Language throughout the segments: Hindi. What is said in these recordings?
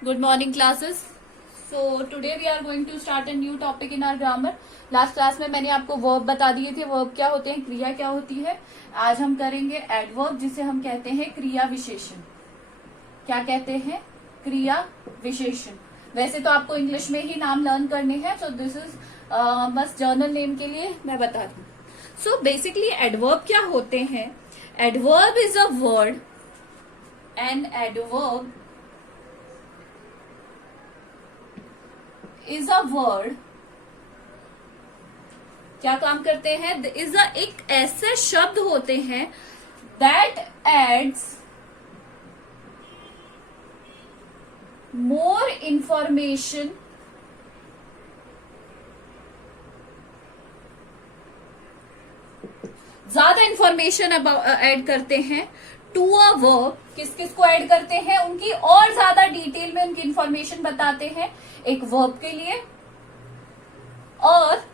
Good morning classes. So today we are going to start a new topic in our grammar. Last class में मैंने आपको वर्ब बता दिए थे, वर्ब क्या होते हैं, क्रिया क्या होती है. आज हम करेंगे एडवर्ब, जिसे हम कहते हैं क्रिया विशेषण. क्या कहते हैं? क्रिया विशेषण. वैसे तो आपको इंग्लिश में ही नाम लर्न करने हैं, सो दिस इज बस जर्नल नेम के लिए मैं बता दूं. सो बेसिकली एडवर्ब क्या होते हैं? Adverb is a word and adverb is a word. क्या काम करते हैं? इज अ एक ऐसे शब्द होते हैं दैट एड्स मोर इंफॉर्मेशन ज्यादा इंफॉर्मेशन ऐड करते हैं टू अ वर्ब. किस किस को ऐड करते हैं? उनकी और ज्यादा डिटेल में उनकी इंफॉर्मेशन बताते हैं एक वर्ब के लिए, और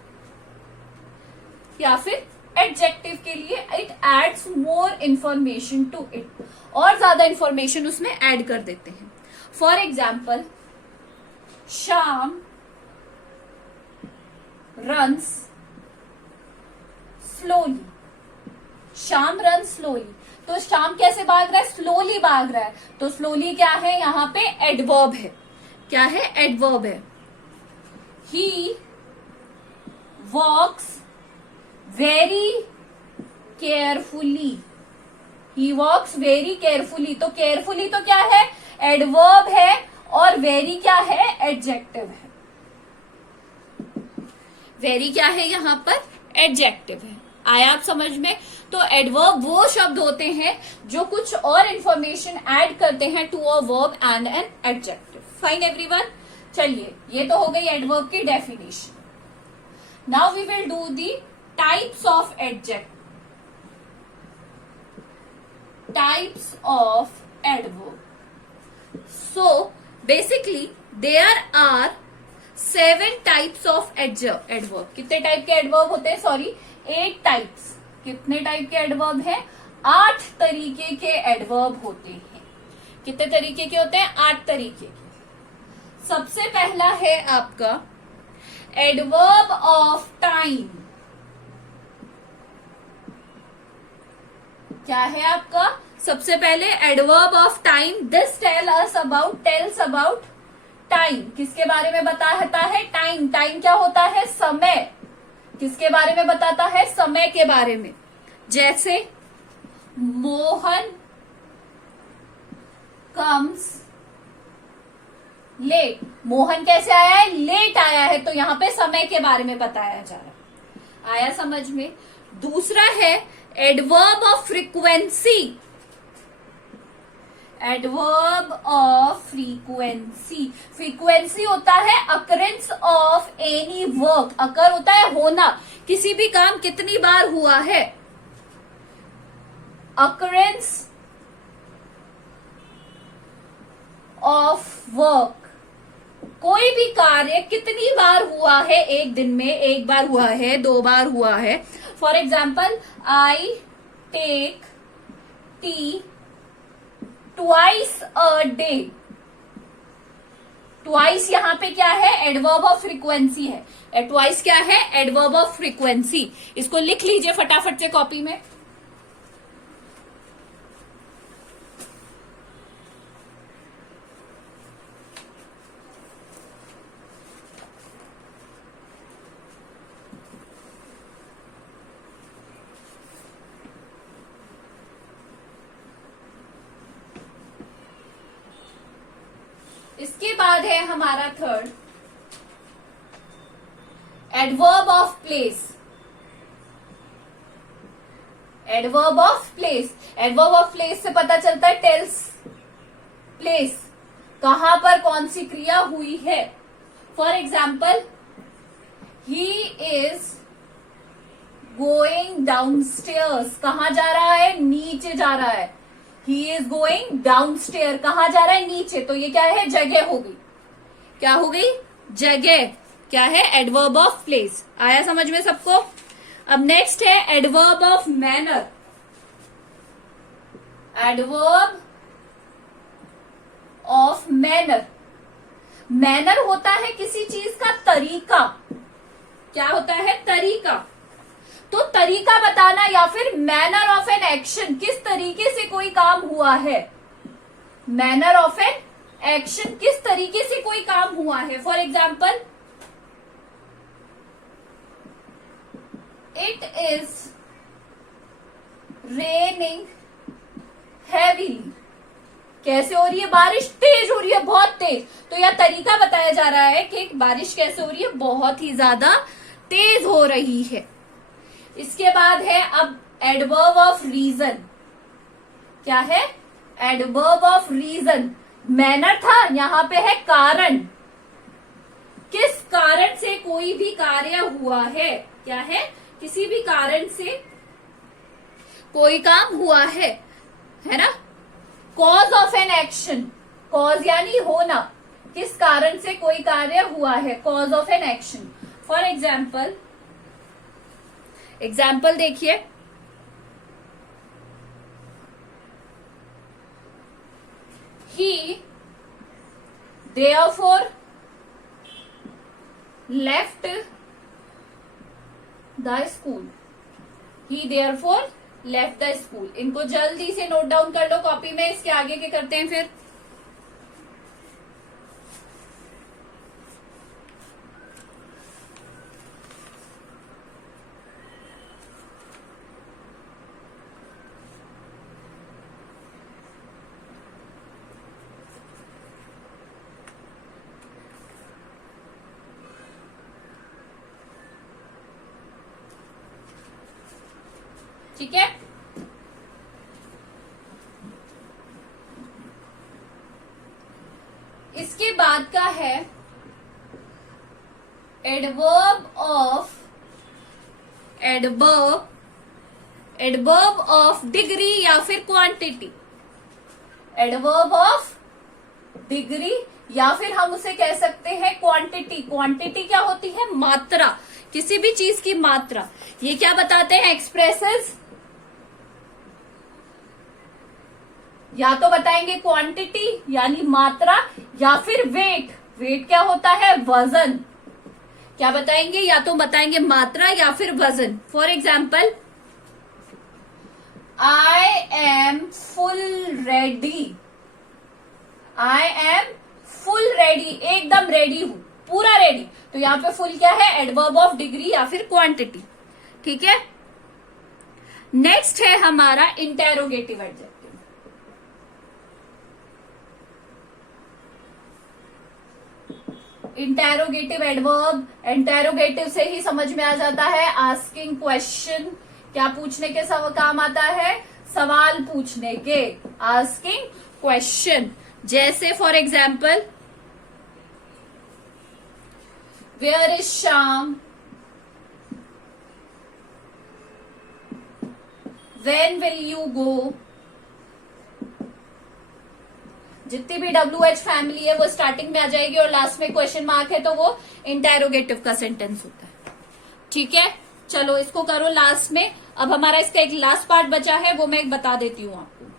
या फिर एडजेक्टिव के लिए. It adds more information to it, और ज्यादा इंफॉर्मेशन उसमें ऐड कर देते हैं. For example, Shyam runs slowly. Shyam run slowly. तो श्याम कैसे भाग रहा है? स्लोली भाग रहा है. तो स्लोली क्या है? यहां पे एडवर्ब है. क्या है? एडवर्ब है. ही वॉक्स वेरी केयरफुली. ही वॉक्स वेरी केयरफुली. तो केयरफुली तो क्या है? एडवर्ब है, और वेरी क्या है? एडजेक्टिव है. वेरी क्या है? यहां पर एडजेक्टिव है. आया आप समझ में? तो एडवर्ब वो शब्द होते हैं जो कुछ और इंफॉर्मेशन ऐड करते हैं to a verb and an adjective. Fine everyone. चलिए, ये तो हो गई एडवर्ब की definition. Now we will do the types of adjective. Types of adverb. So basically there are 7 types of adverb. कितने टाइप के एडवर्ब होते हैं? Sorry, 8 types. कितने टाइप के एडवर्ब हैं? 8 तरीके के एडवर्ब होते हैं. कितने तरीके के होते हैं? 8 तरीके के. सबसे पहला है आपका एडवर्ब ऑफ टाइम. क्या है आपका? सबसे पहले adverb of time. This tells about time. किसके बारे में बताता है? टाइम. टाइम क्या होता है? समय. किसके बारे में बताता है? समय के बारे में. जैसे मोहन कम्स लेट. मोहन कैसे आया है? लेट आया है. तो यहां पे समय के बारे में बताया जा रहा है. आया समझ में? दूसरा है adverb of frequency. Adverb of frequency. Frequency होता है अकरेंस ऑफ एनी वर्क. अकर होता है होना. किसी भी काम कितनी बार हुआ है. Occurrence of work. कोई भी कार्य कितनी बार हुआ है एक दिन में? एक बार हुआ है, 2 बार हुआ है. For example, I take tea twice a day. Twice यहां पे क्या है? एडवर्ब ऑफ फ्रीक्वेंसी है. ट्वाइस क्या है? Adverb of frequency. इसको लिख लीजिए फटाफट से कॉपी में. इसके बाद है हमारा third adverb of place. Adverb of place. Adverb of place से पता चलता है टेल्स प्लेस, कहां पर कौन सी क्रिया हुई है. For example, he is going downstairs. कहां जा रहा है? नीचे जा रहा है. He is going downstair. कहां जा रहा है? नीचे. तो ये क्या है? जगह हो गई. क्या हो गई? जगह. क्या है? Adverb of place. आया समझ में सबको? अब नेक्स्ट है adverb of manner. Adverb of manner. Manner होता है किसी चीज का तरीका। क्या होता है? तरीका। तो तरीका बताना या फिर मैनर ऑफ एन एक्शन, किस तरीके से कोई काम हुआ है। मैनर ऑफ एन एक्शन, किस तरीके से कोई काम हुआ है। For example, it is raining heavily. कैसे हो रही है बारिश? तेज हो रही है, बहुत तेज। तो यह तरीका बताया जा रहा है कि बारिश कैसे हो रही है, बहुत ही ज्यादा तेज हो रही है। इसके बाद है अब एडवर्ब ऑफ रीजन। क्या है? Adverb of reason. मैनर था, यहां पे है कारण। किस कारण से कोई भी कार्य हुआ है। क्या है? किसी भी कारण से कोई काम हुआ है ना। Cause of an action, cause यानी होना, किस कारण से कोई कार्य हुआ है, cause of an action. For example, example देखिए, he therefore left the school। he therefore left the school। इनको जल्दी से नोट डाउन कर लो कॉपी में, इसके आगे के करते हैं फिर। ठीक है, इसके बाद का है एडवर्ब ऑफ डिग्री या फिर क्वांटिटी। एडवर्ब ऑफ डिग्री या फिर हम उसे कह सकते हैं क्वांटिटी। क्वांटिटी क्या होती है? मात्रा, किसी भी चीज की मात्रा। ये क्या बताते हैं? एक्सप्रेसेस, या तो बताएंगे क्वांटिटी यानी मात्रा, या फिर वेट। वेट क्या होता है? वजन। क्या बताएंगे? या तो बताएंगे मात्रा या फिर वजन। For example, I am full ready. I am full ready, एकदम रेडी हूं, पूरा रेडी। तो यहां पे फुल क्या है? एडवर्ब ऑफ डिग्री या फिर क्वांटिटी। ठीक है, नेक्स्ट है हमारा interrogative adjective. Interrogative adverb, interrogative से ही समझ में आ जाता है आस्किंग क्वेश्चन। क्या पूछने के सब काम आता है? सवाल पूछने के, आस्किंग क्वेश्चन। जैसे for example, where is Shyam, when will you go. जितनी भी WH फैमिली है वो स्टार्टिंग में आ जाएगी और लास्ट में क्वेश्चन मार्क है, तो वो इंटेरोगेटिव का सेंटेंस होता है। ठीक है, चलो इसको करो लास्ट में। अब हमारा इसका एक लास्ट पार्ट बचा है, वो मैं एक बता देती हूं आपको।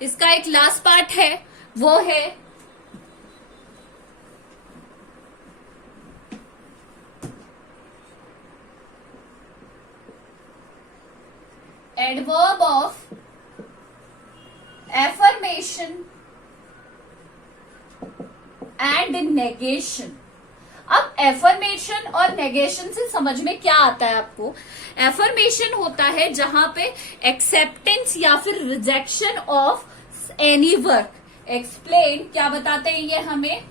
इसका एक लास्ट पार्ट है, वो है adverb of affirmation and negation. अब एफर्मेशन और नेगेशन से समझ में क्या आता है आपको? एफर्मेशन होता है जहां पे एक्सेप्टेंस या फिर rejection of any work. Explain, क्या बताते हैं ये हमें?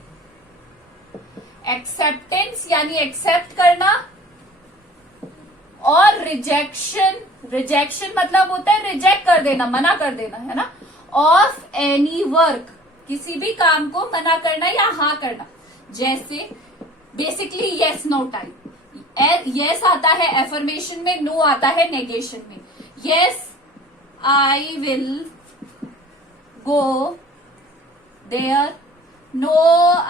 एक्सेप्टेंस यानी एक्सेप्ट करना, और रिजेक्शन, रिजेक्शन मतलब होता है रिजेक्ट कर देना, मना कर देना, है ना। ऑफ एनी वर्क, किसी भी काम को मना करना या हाँ करना। जैसे basically yes no type. Yes आता है एफर्मेशन में, नो आता है नेगेशन में। Yes I will go there, no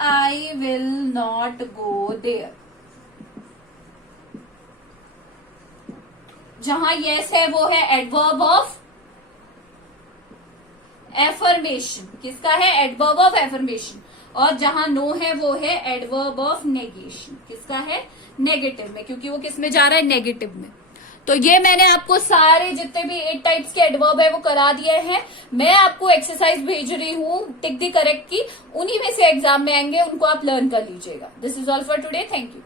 I will not go there. जहां यस है वो है एडवर्ब ऑफ एफर्मेशन, किसका है? Adverb of affirmation. और जहां नो है वो है एडवर्ब ऑफ नेगेशन, किसका है? नेगेटिव में, क्योंकि वो किस में जा रहा है? नेगेटिव में। तो ये मैंने आपको सारे जितने भी 8 टाइप्स के एडवर्ब है वो करा दिए हैं। मैं आपको एक्सरसाइज भेज रही हूँ टिक द करेक्ट की, उन्हीं में से एग्जाम में आएंगे, उनको आप लर्न कर लीजिएगा। This is all for today, thank you.